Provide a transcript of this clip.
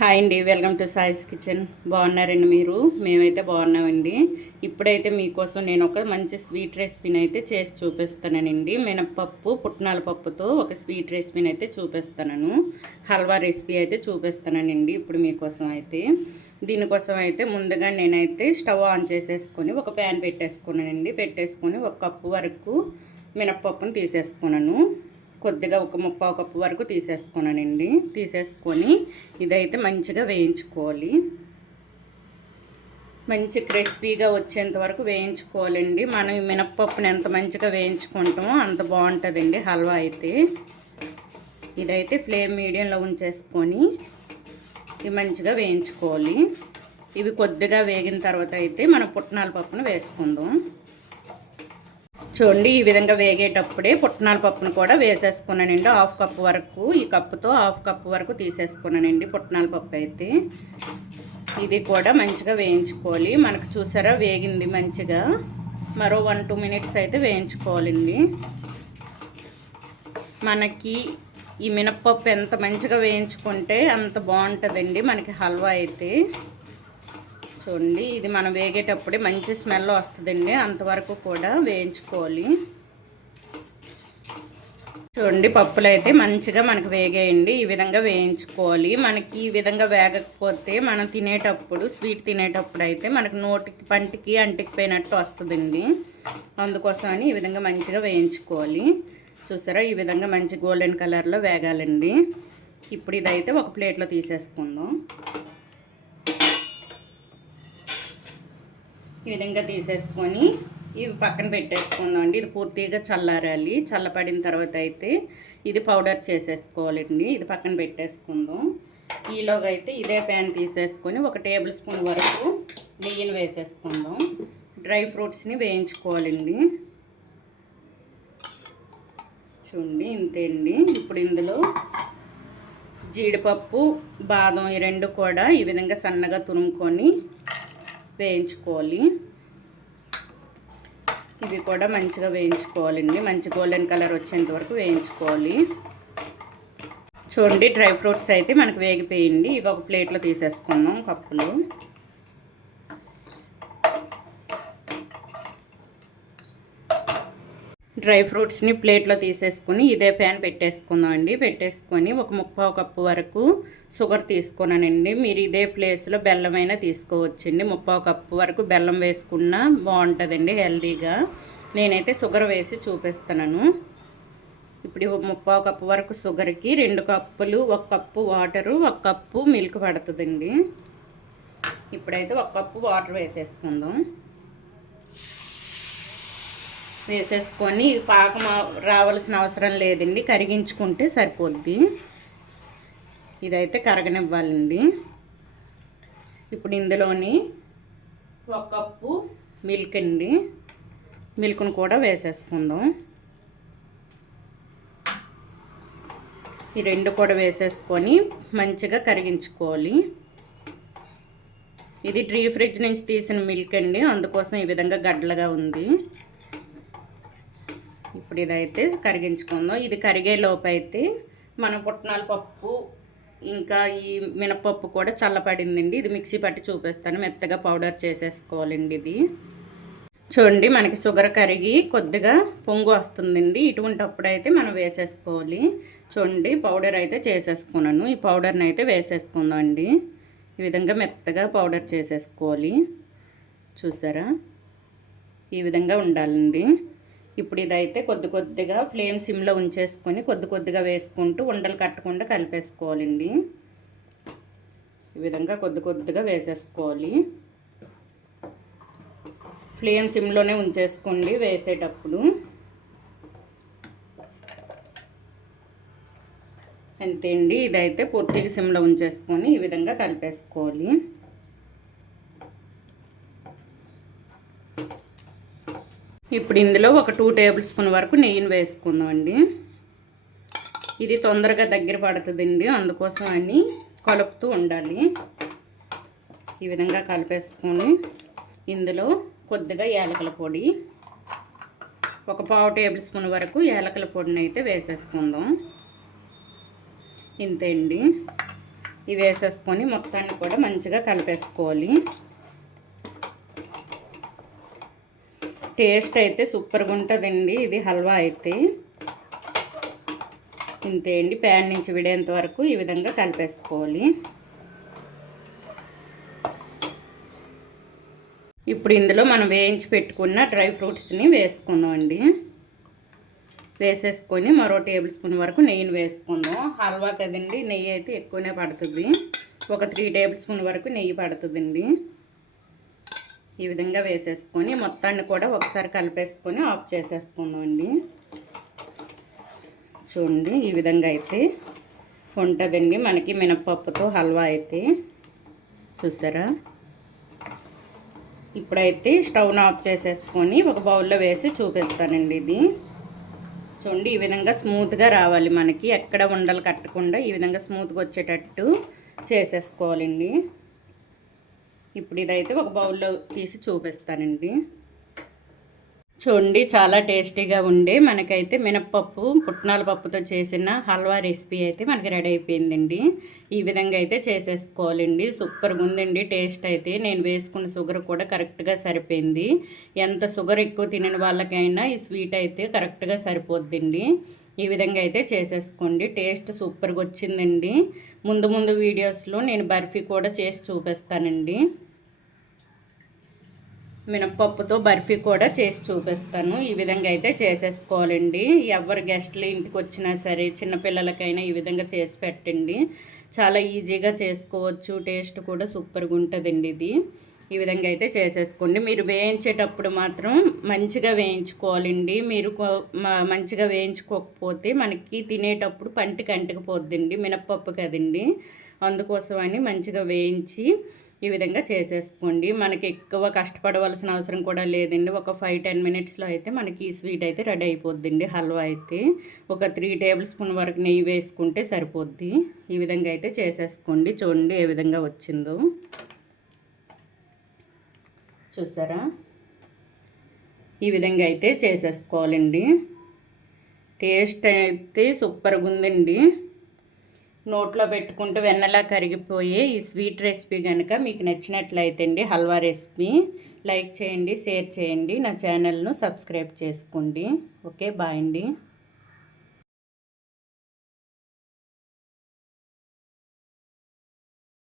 Hi అండి welcome to సాయిస్ kitchen. బాగున్నారండి మీరు? మేమైతే బాగున్నామండి. ఇప్పుడైతే మీకోసం నేను ఒక మంచి స్వీట్ రెసిపీని అయితే చేసి చూపిస్తానండి మినప్పప్పు పుట్నాల పప్పుతో ఒక స్వీట్ రెసిపీని అయితే చూపిస్తాను హల్వా రెసిపీ అయితే చూపిస్తానండి ఇప్పుడు మీకోసం అయితే. దీనికోసం అయితే ముందుగా నేనైతే స్టవ్ ఆన్ చేసేసుకొని ఒక ప్యాన్ పెట్టేసుకున్నానండి. పెట్టేసుకొని ఒక కప్పు వరకు మినప్పప్పును తీసేసుకున్నాను. కొద్దిగా ఒక ముప్పావు కప్పు వరకు తీసేసుకున్నానండి. తీసేసుకొని ఇదైతే మంచిగా వేయించుకోవాలి. మంచి క్రిస్పీగా వచ్చేంత వరకు వేయించుకోవాలండి. మనం ఈ మినప్పప్పుని ఎంత మంచిగా వేయించుకుంటామో అంత బాగుంటుందండి హల్వా అయితే. ఇదైతే ఫ్లేమ్ మీడియంలో ఉంచేసుకొని ఇవి మంచిగా వేయించుకోవాలి. ఇవి కొద్దిగా వేగిన తర్వాత అయితే మనం పుట్నాల పప్పును వేసుకుందాం. చూడండి ఈ విధంగా వేగేటప్పుడే పుట్నాల పప్పును కూడా వేసేసుకున్నానండి. హాఫ్ కప్ వరకు ఈ కప్పుతో హాఫ్ కప్ వరకు తీసేసుకున్నానండి పుట్నాల పప్పు అయితే. ఇది కూడా మంచిగా వేయించుకోవాలి. మనకు చూసారా వేగింది మంచిగా. మరో వన్ టూ మినిట్స్ అయితే వేయించుకోవాలండి. మనకి ఈ మినప్పప్పు ఎంత మంచిగా వేయించుకుంటే అంత బాగుంటుందండి. మనకి హల్వా అయితే. చూడండి. ఇది మనం వేగేటప్పుడే మంచి స్మెల్ వస్తుందండి. అంతవరకు కూడా వేయించుకోవాలి. చూడండి పప్పులు అయితే మంచిగా మనకు వేగేయండి. ఈ విధంగా వేయించుకోవాలి. మనకి ఈ విధంగా వేగకపోతే మనం తినేటప్పుడు స్వీట్ తినేటప్పుడు అయితే మనకు నోటికి పంటికి అంటికిపోయినట్టు వస్తుందండి. అందుకోసమని ఈ విధంగా మంచిగా వేయించుకోవాలి. చూసారా? ఈ విధంగా మంచి గోల్డెన్ కలర్లో వేగాలండి. ఇప్పుడు ఇదైతే ఒక ప్లేట్లో తీసేసుకుందాం. ఈ విధంగా తీసేసుకొని ఇవి పక్కన పెట్టేసుకుందామండి. ఇది పూర్తిగా చల్లారాలి. చల్లపడిన తర్వాత అయితే ఇది పౌడర్ చేసేసుకోవాలండి. ఇది పక్కన పెట్టేసుకుందాం. ఈలోగా అయితే ఇదే ప్యాన్ తీసేసుకొని ఒక టేబుల్ స్పూన్ వరకు నెయ్యిని వేసేసుకుందాం. డ్రై ఫ్రూట్స్ని వేయించుకోవాలండి. చూడండి ఇంతే అండి. ఇప్పుడు ఇందులో జీడిపప్పు బాదం ఈ రెండు కూడా ఈ విధంగా సన్నగా తురుముకొని వేయించుకోవాలి. ఇవి కూడా మంచిగా వేయించుకోవాలండి. మంచి గోల్డెన్ కలర్ వచ్చేంత వరకు వేయించుకోవాలి. చూడండి డ్రై ఫ్రూట్స్ అయితే మనకు వేగిపోయింది. ఇవి ఒక ప్లేట్లో తీసేసుకుందాం కప్పులు. డ్రై ఫ్రూట్స్ని ప్లేట్లో తీసేసుకుని ఇదే ప్యాన్ పెట్టేసుకుందాం అండి పెట్టేసుకొని ఒక ముప్పావు కప్పు వరకు షుగర్ తీసుకున్నానండి. మీరు ఇదే ప్లేస్లో బెల్లమైనా తీసుకోవచ్చండి. ముప్పావు కప్పు వరకు బెల్లం వేసుకున్నా బాగుంటుందండి హెల్దీగా. నేనైతే షుగర్ వేసి చూపిస్తున్నాను. ఇప్పుడు ముప్పావు కప్పు వరకు షుగర్కి రెండు కప్పులు ఒక కప్పు వాటరు ఒక కప్పు మిల్క్ పడుతుందండి. ఇప్పుడైతే ఒక కప్పు వాటర్ వేసేసుకుందాం. వేసేసుకొని పాకం రావాల్సిన అవసరం లేదండి. కరిగించుకుంటే సరిపోద్ది. ఇదైతే కరగనివ్వాలండి. ఇప్పుడు ఇందులోని ఒక కప్పు మిల్క్ అండి. మిల్క్ను కూడా వేసేసుకుందాం. ఈ రెండు కూడా వేసేసుకొని మంచిగా కరిగించుకోవాలి. ఇది డ్రీ ఫ్రిడ్జ్ నుంచి తీసిన మిల్క్ అండి. అందుకోసం ఈ విధంగా గడ్డలుగా ఉంది. ఇప్పుడు ఇదైతే కరిగించుకుందాం. ఇది కరిగే లోపైతే అయితే మన పుట్నాల పప్పు ఇంకా ఈ మినపప్పు కూడా చల్లపడిందండి. ఇది మిక్సీ పట్టి చూపిస్తాను. మెత్తగా పౌడర్ చేసేసుకోవాలండి ఇది. చూడండి మనకి షుగర్ కరిగి కొద్దిగా పొంగు వస్తుందండి. ఇటువంటిప్పుడు అయితే మనం వేసేసుకోవాలి. చూడండి పౌడర్ అయితే చేసేసుకున్నాను. ఈ పౌడర్ని అయితే వేసేసుకుందాం అండి. ఈ విధంగా మెత్తగా పౌడర్ చేసేసుకోవాలి. చూసారా? ఈ విధంగా ఉండాలండి. ఇప్పుడు ఇదైతే కొద్ది కొద్దిగా ఫ్లేమ్ సిమ్లో ఉంచేసుకొని కొద్ది కొద్దిగా వేసుకుంటూ ఉండలు కట్టకుండా కలిపేసుకోవాలండి. ఈ విధంగా కొద్ది కొద్దిగా వేసేసుకోవాలి. ఫ్లేమ్ సిమ్లోనే ఉంచేసుకోండి వేసేటప్పుడు. అంతే అండి ఇదైతే పూర్తిగా సిమ్లో ఉంచేసుకొని ఈ విధంగా కలిపేసుకోవాలి. ఇప్పుడు ఇందులో ఒక టూ టేబుల్ స్పూన్ వరకు నెయ్యిని వేసుకుందామండి. ఇది తొందరగా దగ్గర పడుతుందండి. అందుకోసం అని కలుపుతూ ఉండాలి. ఈ విధంగా కలిపేసుకొని ఇందులో కొద్దిగా ఏలకల పొడి ఒక పావు టేబుల్ స్పూన్ వరకు ఏలకల పొడిని అయితే వేసేసుకుందాం. ఇంతే అండి. ఇవి వేసేసుకొని మొత్తాన్ని కూడా మంచిగా కలిపేసుకోవాలి. టేస్ట్ అయితే సూపర్గా ఉంటుందండి. ఇది హల్వా అయితే. ఇంతే అండి ప్యాన్ నుంచి విడేంత వరకు ఈ విధంగా కలిపేసుకోవాలి. ఇప్పుడు ఇందులో మనం వేయించి పెట్టుకున్న డ్రై ఫ్రూట్స్ని వేసుకుందాం అండి వేసేసుకొని మరో టేబుల్ స్పూన్ వరకు నెయ్యిని వేసుకుందాం. హల్వా కదండి నెయ్యి అయితే ఎక్కువనే పడుతుంది. ఒక త్రీ టేబుల్ స్పూన్ వరకు నెయ్యి పడుతుందండి. ఈ విధంగా వేసేసుకొని మొత్తాన్ని కూడా ఒకసారి కలిపేసుకొని ఆఫ్ చేసేసుకుందాం చూడండి ఈ విధంగా అయితే ఉంటుందండి. మనకి మినపప్పుతో హల్వా అయితే చూసారా? ఇప్పుడైతే స్టవ్ను ఆఫ్ చేసేసుకొని ఒక బౌల్లో వేసి చూపిస్తానండి ఇది. చూడండి ఈ విధంగా స్మూత్గా రావాలి మనకి. ఎక్కడ ఉండలు కట్టకుండా ఈ విధంగా స్మూత్గా వచ్చేటట్టు చేసేసుకోవాలండి. ఇప్పుడు ఇదైతే ఒక బౌల్లో తీసి చూపిస్తానండి. చూడండి చాలా టేస్టీగా ఉండే మనకైతే మినప్పప్పు పుట్నాల పప్పుతో చేసిన హల్వా రెసిపీ అయితే మనకి రెడీ అయిపోయిందండి. ఈ విధంగా అయితే చేసేసుకోవాలండి. సూపర్గా ఉందండి టేస్ట్ అయితే. నేను వేసుకున్న షుగర్ కూడా కరెక్ట్గా సరిపోయింది. ఎంత షుగర్ ఎక్కువ తినని వాళ్ళకైనా ఈ స్వీట్ అయితే కరెక్ట్గా సరిపోద్దండి. ఈ విధంగా అయితే చేసేసుకోండి. టేస్ట్ సూపర్గా వచ్చిందండి. ముందు ముందు వీడియోస్లో నేను బర్ఫీ కూడా చేసి చూపిస్తానండి. మినప్పప్పుతో బర్ఫీ కూడా చేసి చూపిస్తాను. ఈ విధంగా అయితే చేసేసుకోవాలండి. ఎవరు గెస్ట్లు ఇంటికి వచ్చినా సరే చిన్నపిల్లలకైనా ఈ విధంగా చేసి పెట్టండి. చాలా ఈజీగా చేసుకోవచ్చు. టేస్ట్ కూడా సూపర్గా ఉంటుందండి ఇది. ఈ విధంగా అయితే చేసేసుకోండి. మీరు వేయించేటప్పుడు మాత్రం మంచిగా వేయించుకోవాలండి. మీరు మంచిగా వేయించుకోకపోతే మనకి తినేటప్పుడు పంటికి అంటుకుపోద్దండి. మినప్పప్పు కదండి. అందుకోసం అని మంచిగా వేయించి ఈ విధంగా చేసేసుకోండి. మనకి ఎక్కువ కష్టపడవలసిన అవసరం కూడా లేదండి. ఒక ఫైవ్ టెన్ మినిట్స్లో అయితే మనకి ఈ స్వీట్ అయితే రెడీ అయిపోద్దండి. హల్వా అయితే ఒక త్రీ టేబుల్ స్పూన్ వరకు నెయ్యి వేసుకుంటే సరిపోద్ది. ఈ విధంగా అయితే చేసేసుకోండి. చూడండి ఏ విధంగా వచ్చిందో. చూసారా? ఈ విధంగా అయితే చేసేసుకోవాలండి. టేస్ట్ అయితే సూపర్గా ఉందండి నోట్లో పెట్టుకుంటూ వెన్నలా కరిగిపోయే ఈ స్వీట్ రెసిపీ కనుక మీకు నచ్చినట్లయితే అండి హల్వా రెసిపీ లైక్ చేయండి షేర్ చేయండి నా ఛానల్ను సబ్స్క్రైబ్ చేసుకోండి. ఓకే బాయ్ అండి.